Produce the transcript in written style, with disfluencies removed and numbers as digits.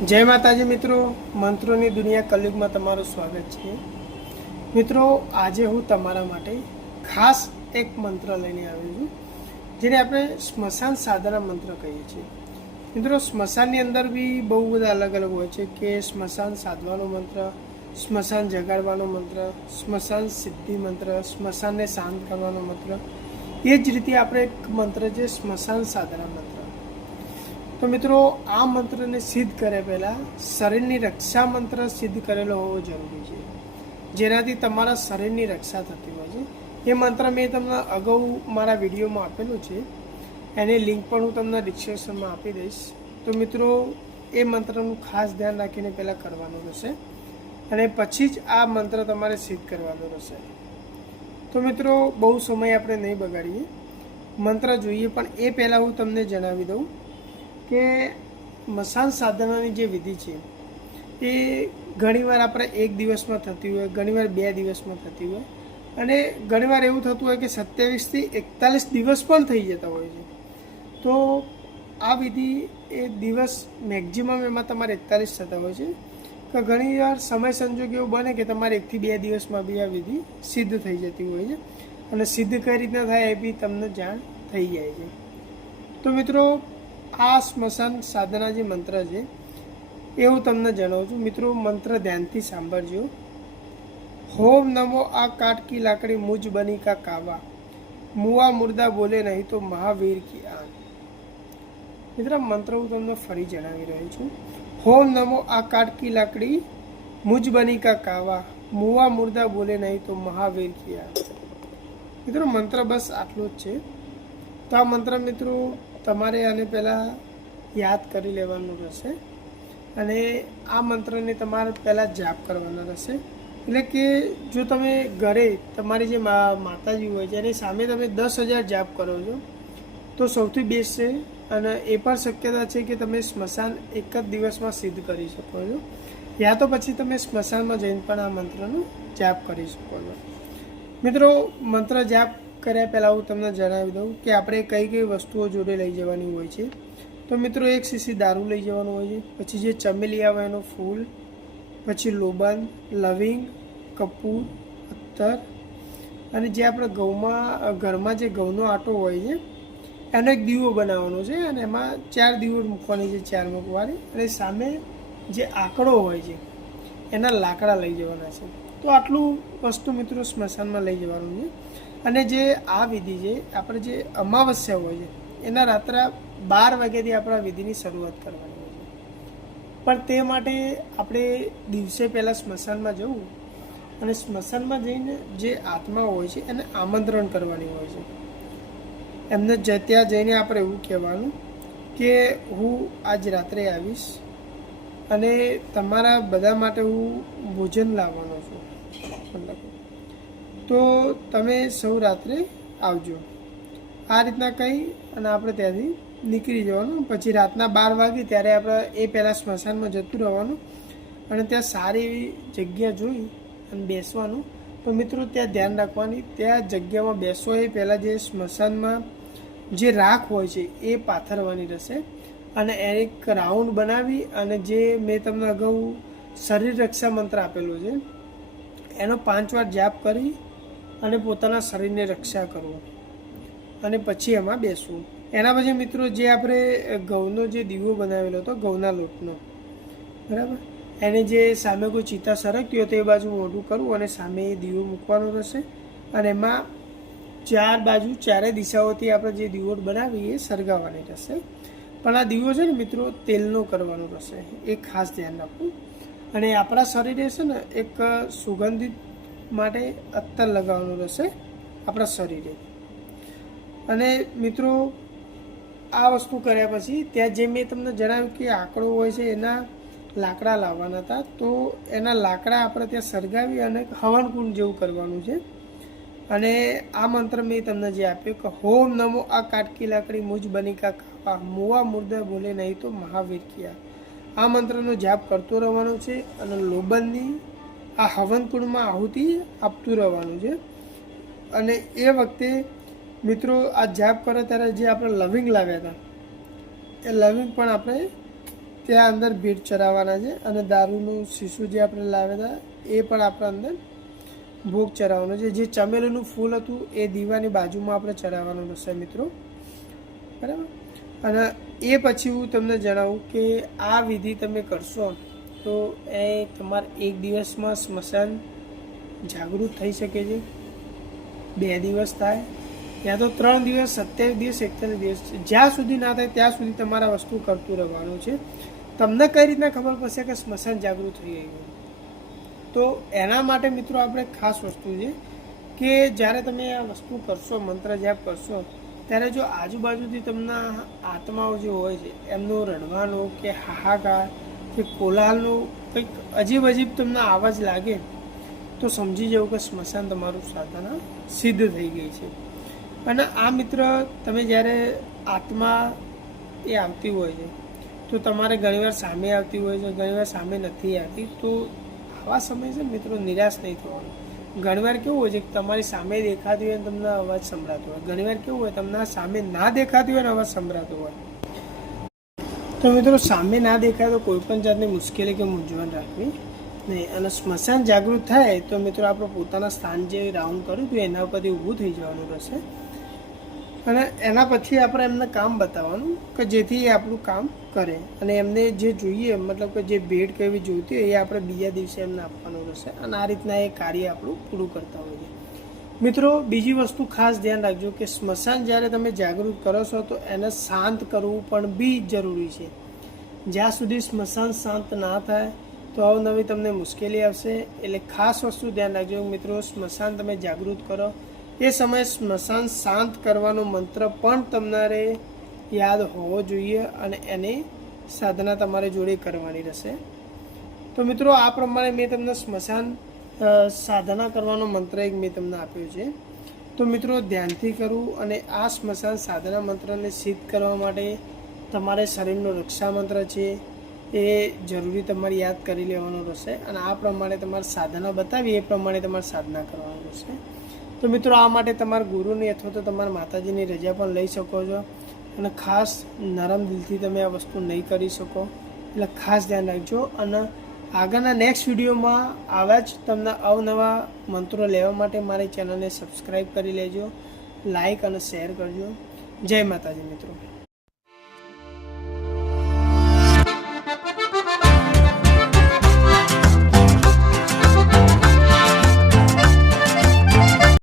जय माताजी मित्रों, मंत्रों की दुनिया कलयुग में तमाરું स्वागत है। मित्रों, आज हूँ तमारा माटे खास एक मंत्र लईने आव्यो छुं, जेने आपणे स्मशान साधना मंत्र कहीए छीए। मित्रों, स्मशान अंदर भी बहु बधा अलग अलग होय छे के स्मशान साधवानो मंत्र, स्मशान जगाड़वानो मंत्र, स्मशान सिद्धि मंत्र, स्मशान ने शांत करवानो मंत्र। ए ज रीते आपणे एक मंत्र छे स्मशान साधना मंत्र। तो मित्रों, आ मंत्र ने सिद्ध करे पहला शरीर की रक्षा मंत्र सिद्ध करेलो होवो जरूरी है, जेनाथी तमारा शरीर की रक्षा थती होय छे। ये मंत्र मैं तमने अगाऊ मारा विडियो में आपेलू है, एनी लिंक पण हूँ तमने डिस्क्रिप्शन में आपी दईश। तो मित्रों, ए मंत्रनु खास ध्यान राखीने पहला करवानुं रहेशे अने पछी ज आ मंत्र तमारे सिद्ध करवानो रहेशे। तो मित्रों, बहु समय आपणे नहीं बगाड़ीए, मंत्र जोईए, पण ए पहला हूँ तमने जणावी दऊं के मशान साधनानी जे विधि है ये घणीवार आपणे एक दिवस में थती होय, घणीवार 2 दिवस में थती होय अने घणीवार एवुं थतुं होय के 27 થી 41 दिवस पण थई जता होय छे। तो आ विधि ए दिवस मैक्सिमम एमां तमारे 41 थता होय छे के घणीवार समय संजोग एवुं बने के तमारे 1 થી 2 दिवस में बी आ विधि सिद्ध थई जती होय छे अने सिद्ध कई रीतना थाय ए बी तमने जाण थई जाय छे। तो मित्रों, आ स्मशान साधना जे मंत्र है ए हूँ तमने जणावुं छुं। मित्रों, मंत्र ध्यानथी सांभळजो। होम नमो आ काट की लाकड़ी मुझ बनी का कावा, मुआ मुर्दा बोले नहीं तो महावीर की आन। मित्र, मंत्र हूँ तमने फरी जणावी रह्यो छुं। होम नमो आ काट की लाकड़ी मुझ बनी का कावा, मुआ मुर्दा बोले नहीं तो महावीर की आन। मित्रों, मंत्र बस आटलो ज छे। तो आ मंत्र मित्रों तमारे आने पहला याद करी लेवानुं रहेशे अने आ मंत्रने तमारे पहला जाप करवाना रहेशे। એટલે કે જો તમે ઘરે તમારી જે માતાજી હોય છે એની સામે તમે 10,000 જાપ કરો છો તો સૌથી બેસ્ટ છે અને એ પણ શક્યતા છે કે તમે સ્મશાન એક જ દિવસમાં સિદ્ધ કરી શકો છો, યા તો પછી તમે સ્મશાનમાં જઈને પણ આ મંત્રનો જાપ કરી શકો છો। મિત્રો, મંત્ર જાપ કર્યા પહેલાં હું તમને જણાવી દઉં કે આપણે કઈ કઈ વસ્તુઓ જોડે લઈ જવાની હોય છે। તો મિત્રો, 1 સીસી દારૂ લઈ જવાનું હોય છે, પછી જે ચમેલી આવે એનો ફૂલ, પછી લોબાન, લવિંગ, કપૂર, અત્તર અને જે આપણે ઘરમાં જે ઘઉંનો આટો હોય છે એનો એક દીવો બનાવવાનો છે અને એમાં 4 દીવો મૂકવાની છે, 4 મૂકવાની, અને સામે જે આંકડો હોય છે એના લાકડા લઈ જવાના છે। તો આટલું વસ્તુ મિત્રો સ્મશાનમાં લઈ જવાનું છે। અને જે આ વિધિ છે આપણે જે અમાવસ્યા હોય છે એના રાત્રે 12 વાગ્યાથી આપણા વિધિની શરૂઆત કરવાની હોય છે, પણ તે માટે આપણે દિવસે પહેલાં સ્મશાનમાં જવું અને સ્મશાનમાં જઈને જે આત્મા હોય છે એને આમંત્રણ કરવાની હોય છે। એમને ત્યાં જઈને આપણે એવું કહેવાનું કે હું આજ રાત્રે આવીશ અને તમારા બધા માટે હું ભોજન લાવવાનો છું, મતલબ તો તમે સૌ રાત્રે આવજો। આ રીતના કહી અને આપણે ત્યાંથી નીકળી જવાનું। પછી રાતના 12 વાગે ત્યારે આપણે એ પહેલાં સ્મશાનમાં જતું રહેવાનું અને ત્યાં સારી એવી જગ્યા જોઈ અને બેસવાનું। તો મિત્રો, ત્યાં ધ્યાન રાખવાની, ત્યાં જગ્યામાં બેસવો એ પહેલાં જે સ્મશાનમાં જે રાખ હોય છે એ પાથરવાની રહેશે અને એક રાઉન્ડ બનાવી અને જે મેં તમને અગાઉ શરીર રક્ષા મંત્ર આપેલો છે એનો 5 વાર જાપ કરી અને પોતાના શરીરને રક્ષા કરવું અને પછી એમાં બેસવું। એના પછી મિત્રો જે આપણે ઘઉંનો જે દીવો બનાવેલો હતો ઘઉંના લોટનો, બરાબર, એને જે સામે કોઈ ચિતા સરકતી હોય તો એ બાજુ મોઢું કરવું અને સામે એ દીવો મૂકવાનો રહેશે અને એમાં 4 બાજુ 4 દિશાઓથી આપણે જે દીવો બનાવી એ સળગાવવાની રહેશે। પણ આ દીવો છે ને મિત્રો તેલનો કરવાનો રહેશે, એ ખાસ ધ્યાન રાખવું। અને આપણા શરીરે છે ને એક સુગંધિત માટે અત્તર લગાવવાનું રહેશે આપણા શરીરે। અને મિત્રો, આ વસ્તુ કર્યા પછી ત્યાં જે મેં તમને જણાવ્યું કે આંકડો હોય છે એના લાકડા લાવવાના હતા, તો એના લાકડા આપણે ત્યાં સળગાવી અને હવનકુંડ જેવું કરવાનું છે। અને આ મંત્ર મેં તમને જે આપ્યો કે હોમ નમો આ કાટકી લાકડી મુજ બની કા કાપા, મુવા મુર્દા બોલે નહીં તો મહાવીર કિયા, આ મંત્રનો જાપ કરતો રહેવાનો છે અને લોબનની આ હવનકુંડમાં આહુતિ આપતું રહેવાનું છે। અને એ વખતે મિત્રો આ જાપ કરે ત્યારે જે આપણે લવિંગ લાવ્યા હતા એ લવિંગ પણ આપણે ત્યાં અંદર ભેટ ચડાવવાના છે અને દારૂનું શીશું જે આપણે લાવ્યા હતા એ પણ આપણે અંદર ભોગ ચડાવવાનો છે. જે ચમેલીનું ફૂલ હતું એ દીવાની બાજુમાં આપણે ચડાવવાનું રહેશે મિત્રો, બરાબર. અને એ પછી હું તમને જણાવું કે આ વિધિ તમે કરશો તો એ તમારે એક દિવસમાં સ્મશાન જાગૃત થઈ શકે છે, 2 દિવસ થાય, યા તો 3 દિવસ, 27 દિવસ, 41 દિવસ, જ્યાં સુધી ના થાય ત્યાં સુધી તમારા વસ્તુ કરતું રહેવાનું છે. તમને કઈ રીતના ખબર પડશે કે સ્મશાન જાગૃત થઈ ગયું? તો એના માટે મિત્રો આપણે ખાસ વસ્તુ છે કે જ્યારે તમે આ વસ્તુ કરશો, મંત્ર જાપ કરશો, ત્યારે જો આજુબાજુથી તમને આત્માઓ જે હોય છે એમનો રડવાનો કે હાહાકાર કે કોલાહલનો કંઈક અજીબ અજીબ તમને અવાજ લાગે તો સમજી જવું કે સ્મશાન તમારું સાધના સિદ્ધ થઈ ગઈ છે. અને આ મિત્ર તમે જ્યારે આત્મા એ આવતી હોય છે તો તમારે ઘણીવાર સામે આવતી હોય છે, ઘણીવાર સામે નથી આવતી. તો આવા સમય છે મિત્રો નિરાશ નહીં થવાનું. ઘણીવાર કેવું હોય છે કે તમારી સામે દેખાતી હોય ને તમને અવાજ સંભળાતો હોય, ઘણીવાર કેવું હોય તમને સામે ના દેખાતી હોય ને અવાજ સંભળાતો હોય. તો મિત્રો સામે ના દેખાય તો કોઈ પણ જાતની મુશ્કેલી કે મૂંઝવણ રાખવી નહીં. અને સ્મશાન જાગૃત થાય તો મિત્રો આપણે પોતાના સ્થાન જે રાઉન્ડ કર્યું હતું એના પરથી ઊભું થઈ જવાનું રહેશે અને એના પછી આપણે એમને કામ બતાવવાનું કે જેથી એ આપણું કામ કરે અને એમને જે જોઈએ, મતલબ કે જે ભેટ કેવી જોઈતી હોય એ આપણે બીજા દિવસે એમને આપવાનું રહેશે અને આ રીતના એ કાર્ય આપણું પૂરું કરતા હોઈએ. મિત્રો બીજી વસ્તુ ખાસ ધ્યાન રાખજો કે સ્મશાન જ્યારે તમે જાગૃત કરો છો તો એને શાંત કરવું પણ બી જરૂરી છે. જ્યાં સુધી સ્મશાન શાંત ના થાય તો અવનવી તમને મુશ્કેલી આવશે. એટલે ખાસ વસ્તુ ધ્યાન રાખજો મિત્રો, સ્મશાન તમે જાગૃત કરો એ સમયે સ્મશાન શાંત કરવાનો મંત્ર પણ તમારે યાદ હોવો જોઈએ અને એની સાધના તમારે જોડે કરવાની રહેશે. તો મિત્રો આ પ્રમાણે મેં તમને સ્મશાન સાધના કરવાનો મંત્ર એક મેં તમને આપ્યો છે. તો મિત્રો ધ્યાનથી કરવું અને આ સ્મશાન સાધના મંત્રને સિદ્ધ કરવા માટે તમારે શરીરનો રક્ષા મંત્ર છે એ જરૂરી તમારે યાદ કરી લેવાનો રહેશે અને આ પ્રમાણે તમારે સાધના બતાવી એ પ્રમાણે તમારે સાધના કરવાનું રહેશે. તો મિત્રો આ માટે તમારા ગુરુની અથવા તો તમારા માતાજીની રજા પણ લઈ શકો છો અને ખાસ નરમ દિલથી તમે આ વસ્તુ નહીં કરી શકો, એટલે ખાસ ધ્યાન રાખજો. અને આગળના નેક્સ્ટ વિડીયોમાં આવા જ તમને અવનવા મંત્રો લેવા માટે મારી ચેનલને સબસ્ક્રાઈબ કરી લેજો, લાઈક અને શેર કરજો. જય માતાજી મિત્રો.